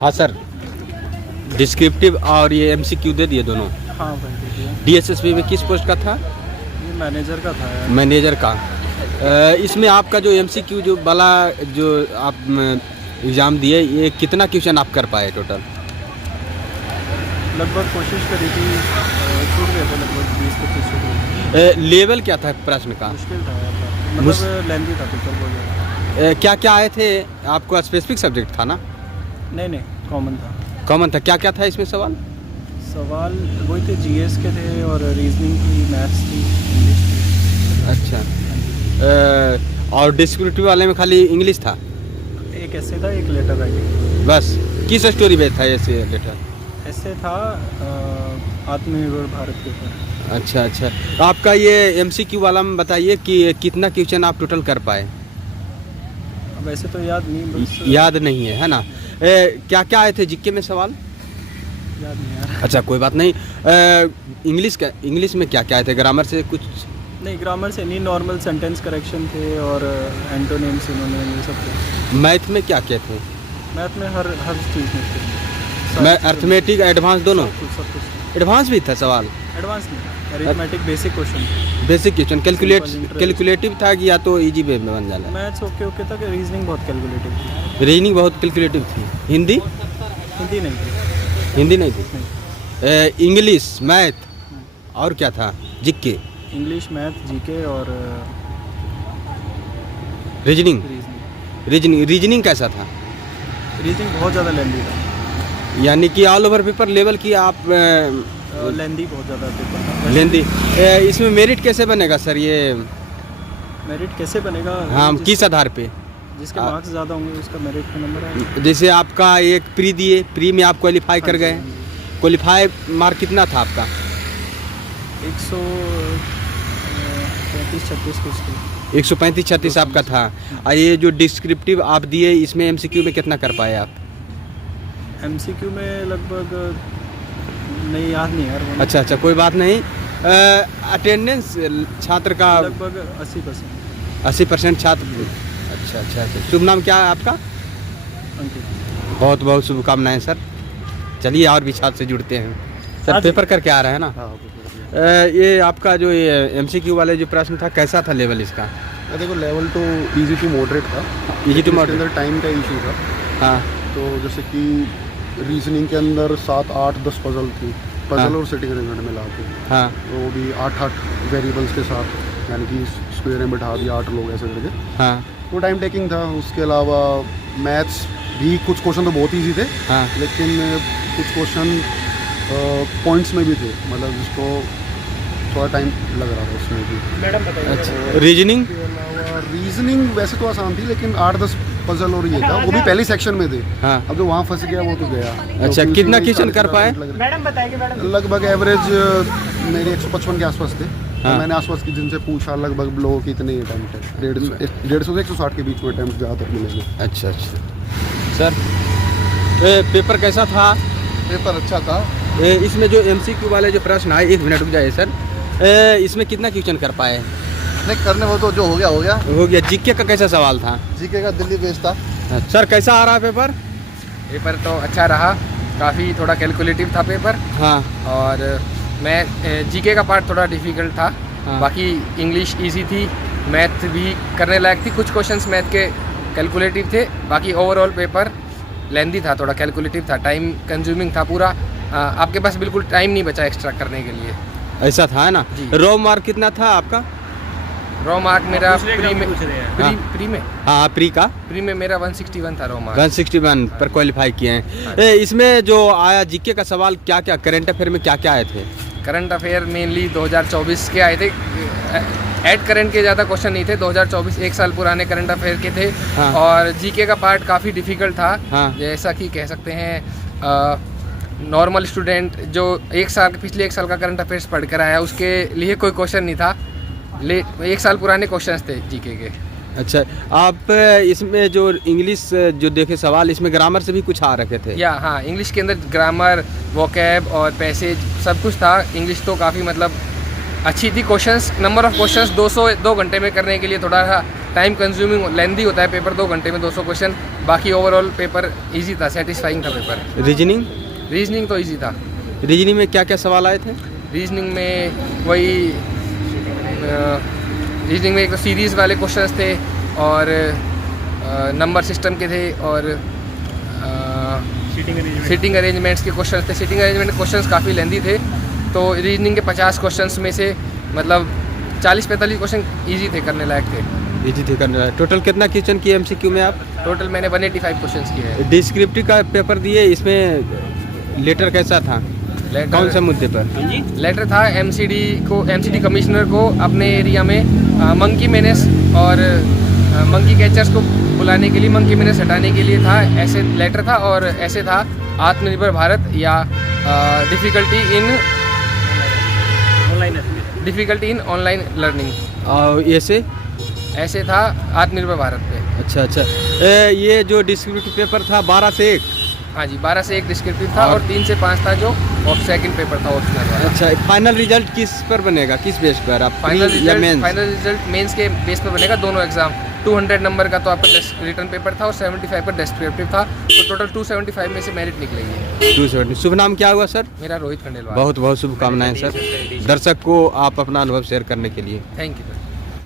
हाँ sir, descriptive और ये एमसीक्यू दे दिए दोनों। हाँ भाई दीजिए। डीएसएसबी में किस पोस्ट का था? ये मैनेजर का था यार। मैनेजर का। इसमें आपका जो एमसीक्यू जो वाला जो आप एग्ज़ाम दिए, ये कितना क्वेश्चन आप कर पाए टोटल? लगभग कोशिश करी थी, छूट गए थे लगभग 20-25 छूट गए थे। लेवल क्या था प्रश्न का? मुश्किल था यार, मतलब लेंदी था पेपर बहुत ज़्यादा। क्या क्या आए थे? आपको स्पेसिफिक सब्जेक्ट था ना? नहीं कॉमन था। कॉमन था। क्या क्या था इसमें सवाल? सवाल वही थे, जीएस के थे और रीजनिंग की, मैथ्स की, इंग्लिश की। अच्छा। और डिस्क्रिप्टिव वाले में खाली इंग्लिश था? एक ऐसे था, एक लेटर राइटिंग। बस। किस स्टोरी पे था ऐसे लेटर? ऐसे था आत्मनिर्भर भारत के ऊपर। अच्छा। तो आपका ये एमसीक्यू वाला में बताइए कि कितना क्वेश्चन आप टोटल कर पाए? अब वैसे तो याद नहीं, बस याद नहीं है ना? क्या क्या आए थे जीके में सवाल? याद नहीं यार। अच्छा, कोई बात नहीं। इंग्लिश में क्या क्या आए थे? ग्रामर से कुछ? नहीं, ग्रामर से नहीं, नॉर्मल सेंटेंस करेक्शन थे और एंटोनिम्स इन्होंने ये सब थे। मैथ में क्या क्या थे? मैथ में हर चीज़ में थे। मैं अर्थमेटिक एडवांस दोनों? सब कुछ। एडवांस भी था सवाल? एडवांस नहीं, arithmetic basic question. Basic question calculative था कि या तो इजी वे में बन जाना? मैथ्स ओके था कि रीजनिंग बहुत कैलकुलेटिव थी। रीजनिंग बहुत कैलकुलेटिव थी। हिंदी? हिंदी नहीं थी। हिंदी नहीं थी। इंग्लिश, मैथ और क्या था जीके? इंग्लिश, मैथ, जीके और रीजनिंग? रीजनिंग। रीजनिंग कैसा था? रीजनिंग बहुत ज़्यादा लेंदी था। यानी कि ऑल ओवर पेपर लेवल की आप लेंदी बहुत ज़्यादा पेपर था। लेंदी। इसमें मेरिट कैसे बनेगा सर ये? मेरिट कैसे बनेगा? हाँ, किस आधार पे? जिसके मार्क्स ज़्यादा होंगे उसका मेरिट का नंबर आएगा। जैसे जैसे आपका एक प्री दिए, प्री में आप क्वालिफाई कर गए, क्वालिफाई मार्क कितना था आपका? 135-36 कुछ थे। 135-36 आपका था। और ये जो डिस्क्रिप्टिव आप दिए, इसमें एमसीक्यू में कितना कर पाए आप? एमसीक्यू में लगभग नहीं, याद नहीं यार। अच्छा, कोई बात नहीं। अटेंडेंस छात्र का? लगभग 80%। 80% छात्र। अच्छा। शुभ नाम क्या है आपका? अंकित। बहुत बहुत शुभकामनाएं सर। चलिए और भी छात्र से जुड़ते हैं सर। पेपर करके आ रहे हैं ना? ये आपका जो ये एमसीक्यू वाले जो प्रश्न था, कैसा था लेवल इसका? देखो, लेवल तो इजी टू मॉडरेट था। इजी टू इसके मॉडरेट? अंदर टाइम का इशू था। हाँ। तो जैसे कि रीजनिंग के अंदर 7, 8, 10 पजल थी। पजल हाँ। और सिटिंग अरेंजमेंट मिला के, हाँ। तो वो भी 8 वेरिएबल्स के साथ, यानी कि स्क्वायर में बैठा दिया 8 लोग ऐसे करके। हाँ। तो टाइम टेकिंग था। उसके अलावा मैथ्स भी कुछ क्वेश्चन तो बहुत ईजी थे, हाँ। लेकिन कुछ क्वेश्चन पॉइंट्स में भी थे, मतलब जिसको थोड़ा टाइम लग रहा था उसमें भी। मैडम बताइए। अच्छा, रीजनिंग? इसके अलावा रीजनिंग वैसे तो आसान थी, लेकिन 8-10 पजल और ये था, वो भी पहली सेक्शन में थे। हाँ। अब जो वहाँ फंस गया वो तो गया। अच्छा, क्योंकि कितना उसमें क्वेश्चन कर 40 पाए? लग रहे। मैडम बताएंगे। मैडम लगभग एवरेज मेरे 155 के आसपास थे। हाँ। तो मैंने आसपास की जिनसे पूछा, लगभग लोगों की इतने अटैम्प्ट है, 150 से 160 के बीच में अटैम्प्ट ज़्यादातर मिलेंगे। अच्छा। सर, पेपर कैसा था? पेपर अच्छा था। इसमें जो एमसीक्यू वाले जो प्रश्न आए, 1 मिनट रुक जाइए सर। इसमें कितना क्वेश्चन कर पाए? नहीं, करने वो तो जो हो गया हो गया। जीके का कैसा सवाल था? जीके का दिल्ली बेस था। सर, कैसा आ रहा है पेपर? पेपर तो अच्छा रहा, काफ़ी थोड़ा कैलकुलेटिव था पेपर। हाँ। और मैं जीके का पार्ट थोड़ा डिफ़िकल्ट था। हाँ। बाकी इंग्लिश इजी थी, मैथ भी करने लायक थी, कुछ क्वेश्चंस मैथ के कैलकुलेटिव थे। बाकी ओवरऑल पेपर लेंदी था, थोड़ा कैलकुलेटिव था, टाइम कंज्यूमिंग था पूरा। आपके पास बिल्कुल टाइम नहीं बचा एक्स्ट्रा करने के लिए। ऐसा था, है ना? जी। रॉ मार्क कितना था आपका? रॉ मार्क मेरा हाँ। प्री में मेरा 161 था रॉ मार्क। 161 पर क्वालिफाई किए हैं। इसमें जो आया जीके का सवाल, क्या क्या करंट अफेयर में क्या क्या आए थे? करंट अफेयर मेनली 2024 के आए थे। एड करंट के ज़्यादा क्वेश्चन नहीं थे, 2024 एक साल पुराने करंट अफेयर के थे। हाँ। और जीके का पार्ट काफ़ी डिफ़िकल्ट था। हाँ। जैसा कि कह सकते हैं नॉर्मल स्टूडेंट जो पिछले एक साल का करंट अफेयर्स पढ़ कर आया, उसके लिए कोई क्वेश्चन नहीं था। एक साल पुराने क्वेश्चंस थे जीके के। अच्छा, आप इसमें जो इंग्लिश जो देखे सवाल, इसमें ग्रामर से भी कुछ आ रखे थे? हाँ, इंग्लिश के अंदर ग्रामर, वोकैब और पैसेज सब कुछ था। इंग्लिश तो काफ़ी मतलब अच्छी थी। क्वेश्चंस, नंबर ऑफ क्वेश्चंस 202 घंटे में करने के लिए थोड़ा सा टाइम कंज्यूमिंग लेंदी होता है पेपर, 2 घंटे में 200 क्वेश्चन। बाकी ओवरऑल पेपर इजी था, सेटिस्फाइंग था पेपर। रीजनिंग रीजनिंग तो इजी था। रीजनिंग में क्या क्या सवाल आए थे? रीजनिंग में वही रीजनिंग में एक तो सीरीज़ वाले क्वेश्चंस थे और नंबर सिस्टम के थे और सिटिंग अरेंजमेंट्स के क्वेश्चंस थे। सिटिंग अरेंजमेंट क्वेश्चंस काफ़ी लेंदी थे, तो रीजनिंग के 50 क्वेश्चंस में से मतलब 40-45 क्वेश्चन इजी थे, करने लायक थे। इजी थे करने वाला। टोटल कितना क्वेश्चन किए एमसीक्यू में आप? टोटल मैंने 185 क्वेश्चंस किए हैं। डिस्क्रिप्टिव का पेपर दिए, इसमें लेटर कैसा था? कौन से मुद्दे पर? लेटर था एमसीडी कमिश्नर को अपने एरिया में मंकी मेनेस और मंकी कैचर्स को बुलाने के लिए, मंकी मेनेस हटाने के लिए था, ऐसे लेटर था। और ऐसे था आत्मनिर्भर भारत या डिफ़िकल्टी इन ऑनलाइन लर्निंग। और ऐसे था आत्मनिर्भर भारत पे। अच्छा अच्छा। ये जो डिस्क्रिप्टिव पेपर था 12 से 1? हाँ जी, 12 से 1 डिस्क्रिप्टिव था और 3 से 5 था जो सेकंड पेपर था ऑप्शनल वाला। अच्छा, फाइनल रिजल्ट किस पर बनेगा, किस बेस पर? आप फाइनल रिजल्ट मेंस के बेस पर बनेगा, दोनों एग्जाम। 200 नंबर का तो आपका रिटर्न पेपर था और 75 का डिस्क्रिप्टिव था, तो टोटल 275 में से मेरिट निकलेगी। 270। शुभ नाम क्या हुआ सर? मेरा रोहित खंडेलवाल। बहुत बहुत शुभकामनाएं सर। दर्शक को आप अपना अनुभव शेयर करने के लिए। Thank you.